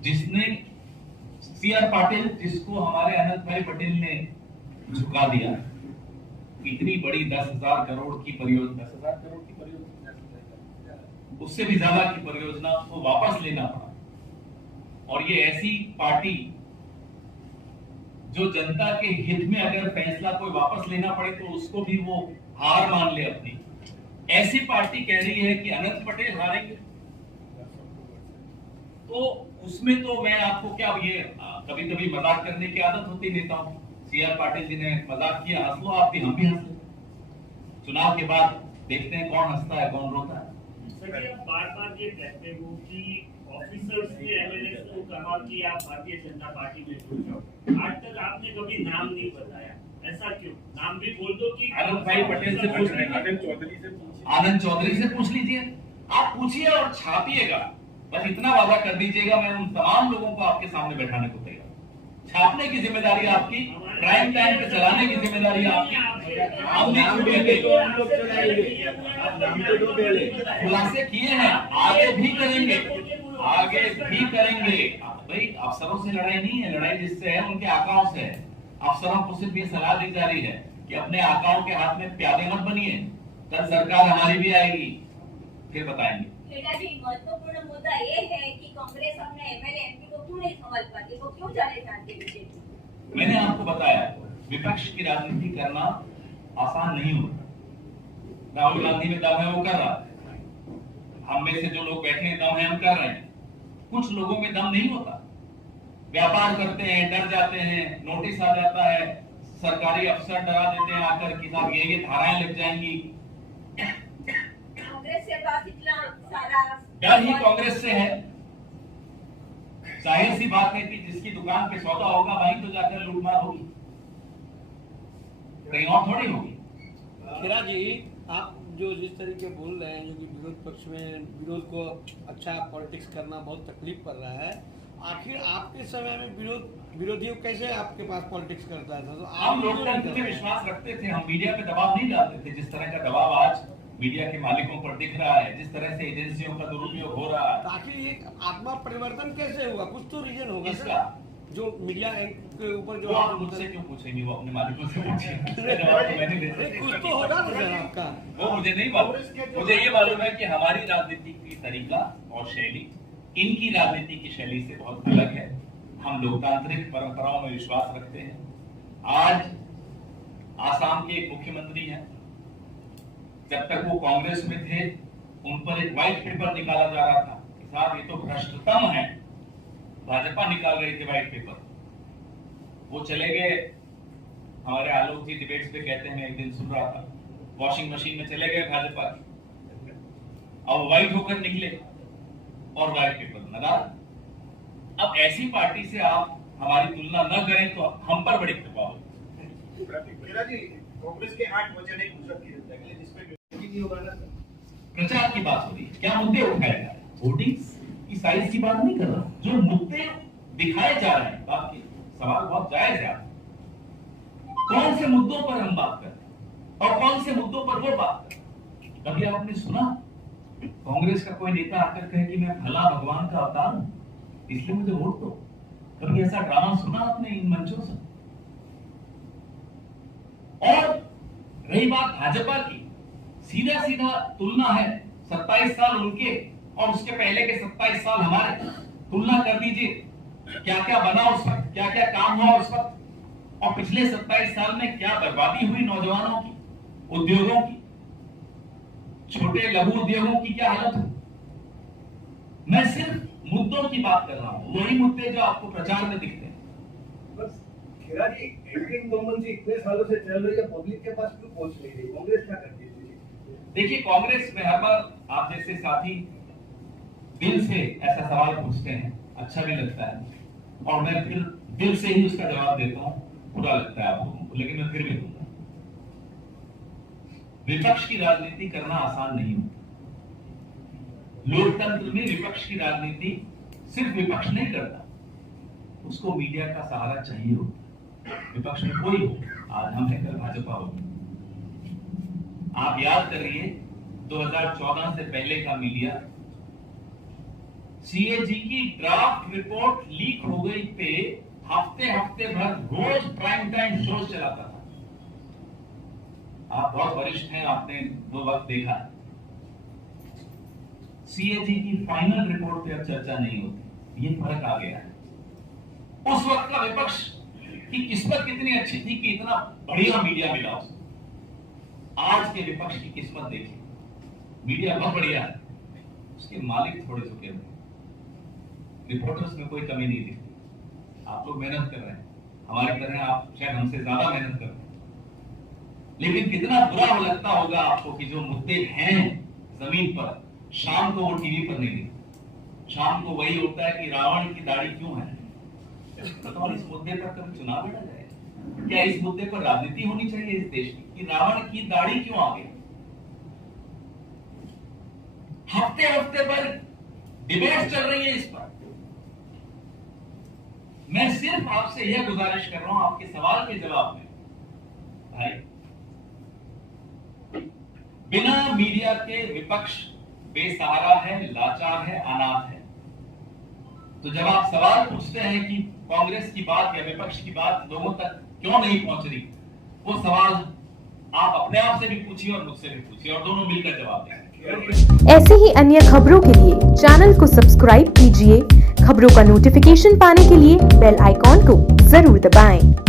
जिसने सीआर पाटिल, जिसको हमारे अनंत भाई पटेल ने झुका दिया, इतनी बड़ी 10,000 करोड़ की परियोजना, 10,000 करोड़ की परियोजना, उससे भी ज्यादा की परियोजना, उसको वापस लेना पड़ा। और ये ऐसी पार्टी जो जनता के हित में अगर फैसला कोई वापस लेना पड़े तो उसको भी वो हार मान ले अपनी, ऐसी पार्टी कह रही है कि अनंत पटेल हारेंगे। तो उसमें तो मैं आपको क्या, ये कभी कभी मजाक करने की आदत होती नेताओं। सीआर पाटिल जी ने मजाक किया, हंस लो आप भी, हम भी हंस लो। चुनाव के बाद देखते हैं कौन हंसता है कौन रोता है। बार-बार ये कहते हो कि ऑफिसर्स ने एमएलए को कहा कि आप भारतीय जनता पार्टी में जुड़ जाओ। आज तक आपने कभी नाम नहीं बताया, ऐसा क्यों? नाम भी बोल दो कि आनंद भाई पटेल से पूछ लीजिए, आनंद चौधरी से पूछ लीजिए, आप पूछिए और छापिएगा। बस इतना वादा कर दीजिएगा, मैं उन तमाम लोगों को आपके सामने बैठाने को तैयार। छापने की जिम्मेदारी आपकी, प्राइम टाइम पे चलाने की जिम्मेदारी आपकी। हम नहीं छूटेंगे, खुलासे किए हैं, आगे भी करेंगे, आगे भी करेंगे। भाई अफसरों से लड़ाई नहीं है, लड़ाई जिससे है उनके आकाओं से है। अफसरों को सिर्फ ये सलाह दी जा रही है कि अपने आकाओं के हाथ में प्यादे मत बनिए, कल सरकार हमारी भी आएगी, फिर बताएंगे। महत्वपूर्ण मुद्दा ये है कि कांग्रेस अपने एमएलए एमपी को क्यों नहीं संभाल पाती, वो क्यों जाने चाहते हैं? मैंने आपको बताया, विपक्ष की राजनीति करना आसान नहीं होता। राहुल गांधी में दम है, वो कर रहा है। हम में से जो लोग बैठे हैं दम है, हम कर रहे हैं। कुछ लोगों में दम नहीं होता, व्यापार करते हैं, डर जाते हैं, नोटिस आ जाता है, सरकारी अफसर डरा देते हैं आकर कि साहब ये धाराएं लग जाएंगी। कांग्रेस से पास इतना सारा डर ही कांग्रेस से है। जाहिर सी बात है कि जिसकी दुकान पे सौदा होगा वहीं तो जाकर लूटमार होगी, कहीं और थोड़ी होगी। खैरा जी, आप जो जिस तरीके बोल रहे हैं, जो कि विरोध पक्ष में विरोध को अच्छा पॉलिटिक्स करना बहुत तकलीफ पड़ रहा है, आखिर आपके समय में विरोधियों कैसे आपके पास पॉलिटिक्स करता था? तो हम लोकतंत्र में विश्वास रखते थे, हम मीडिया पे दबाव नहीं डालते थे। जिस तरह का दबाव आज मीडिया के मालिकों पर दिख रहा है, जिस तरह से एजेंसियों का दुरुपयोग हो रहा है, आखिर ये आत्मा परिवर्तन कैसे हुआ? कुछ तो रीजन होगा इसका। जो मीडिया के ऊपर जो आप मुझसे क्यों पूछेंगे, वो अपने मालिकों से पूछिए। कुछ तो होगा ना सर आपका। वो मुझे नहीं मालूम, मुझे ये मालूम है कि हमारी राजनीति की तरीका और शैली इनकी राजनीति की शैली से बहुत अलग है। हम लोकतांत्रिक परंपराओं में विश्वास रखते हैं। आज आसाम के एक मुख्यमंत्री हैं, जब तक वो कांग्रेस में थे उन पर एक व्हाइट पेपर निकाला जा रहा था कि साहब ये तो भ्रष्टतम है, भाजपा निकाल रही थी व्हाइट पेपर। वो चले गए, हमारे आलोक जी डिबेट्स पे कहते हैं, एक दिन सुन रहा था, वॉशिंग मशीन में चले गए भाजपा की, अब व्हाइट होकर निकले और व्हाइट पेपर लगा। अब ऐसी पार्टी से आप हमारी तुलना न करें तो हम पर बड़ी कृपा होगी। कांग्रेस के 8 वचन एक दूसरे की जनता के लिए जिसपे नहीं होगा ना। प्रचार की बात हो रही है, क्या मुद्दे उठाए जा रहे हैं? होर्डिंग्स की साइज की बात नहीं कर रहा, जो मुद्दे दिखाए जा रहे हैं, बात की सवाल बहुत जायज है। कौन से मुद्दों पर हम बात करते हैं और कौन से मुद्दों पर वो बात करते हैं? कभी आपने सुना कांग्रेस का कोई नेता आकर कहे कि मैं भला भगवान का अवतार हूं, इसलिए मुझे वोट दो? कभी ऐसा ड्रामा सुना आपने इन मंचों से? और रही बात भाजपा की, सीधा सीधा तुलना है 27 साल उनके और उसके पहले के 27 साल हमारे। तुलना कर दीजिए, क्या क्या बना उस वक्त, क्या क्या काम हुआ उस वक्त, और पिछले 27 साल में क्या बर्बादी हुई नौजवानों की, उद्योगों की, छोटे लघु उद्योगों की क्या हालत हुई। मैं सिर्फ मुद्दों की बात कर रहा हूं, वही मुद्दे जो आपको प्रचार में दिखते हैं। बस खैरा जी, इनकम्बेंसी इतने सालों से चल रही है, पब्लिक के पास क्यों पहुंच नहीं रही? कांग्रेस क्या करती है? देखिए, कांग्रेस में हर बार आप जैसे साथी दिल से ऐसा सवाल पूछते हैं, अच्छा भी लगता है, और मैं फिर दिल से ही उसका जवाब देता हूं। बुरा लगता है आप लोगों को, लेकिन मैं फिर भी दूंगा। विपक्ष की राजनीति करना आसान नहीं होता। लोकतंत्र में विपक्ष की राजनीति सिर्फ विपक्ष नहीं करता, उसको मीडिया का सहारा चाहिए होता। विपक्ष में कोई हो, आज हम हैं कल भाजपा होगी। आप याद करिए 2014 से पहले का मीडिया सीएजी की ड्राफ्ट रिपोर्ट लीक हो गई पे हफ्ते भर रोज प्राइम टाइम शो चलाता था। आप बहुत वरिष्ठ हैं, आपने वो वक्त देखा। सीएजी की फाइनल रिपोर्ट पे अब चर्चा नहीं होती, ये फर्क आ गया है। उस वक्त का विपक्ष की किस्मत कितनी अच्छी थी कि इतना बढ़िया मीडिया मिला उसको। आज के विपक्ष की किस्मत देखिए, मीडिया बहुत बढ़िया है, उसके मालिक थोड़े झुके हुए, रिपोर्टर्स में कोई कमी नहीं दिखती। आप लोग मेहनत कर रहे हैं, हमारी तरह आप शायद हमसे ज्यादा मेहनत कर रहे हैं, लेकिन कितना बुरा लगता होगा आपको कि जो मुद्दे हैं जमीन पर, शाम को वो टीवी पर नहीं दिखते। शाम को वही होता है कि रावण की दाढ़ी क्यों है, तो इस मुद्दे पर कभी चुनाव लड़ा जाए? क्या इस मुद्दे पर राजनीति होनी चाहिए इस देश की कि रावण की दाढ़ी क्यों आ गई? हफ्ते पर डिबेट चल रही है इस पर। मैं सिर्फ आपसे यह गुजारिश कर रहा हूं आपके सवाल के जवाब में, भाई बिना मीडिया के विपक्ष बेसहारा है, लाचार है, अनाथ है। तो जब आप सवाल पूछते हैं कि कांग्रेस की बात या विपक्ष की बात लोगों तक क्यों नहीं पहुंच रही, वो सवाल आप अपने आप से भी पूछिए और मुझसे भी पूछिए, और दोनों मिलकर जवाब देंगे। ऐसे ही अन्य खबरों के लिए चैनल को सब्सक्राइब कीजिए। खबरों का नोटिफिकेशन पाने के लिए बेल आइकॉन को जरूर दबाएं।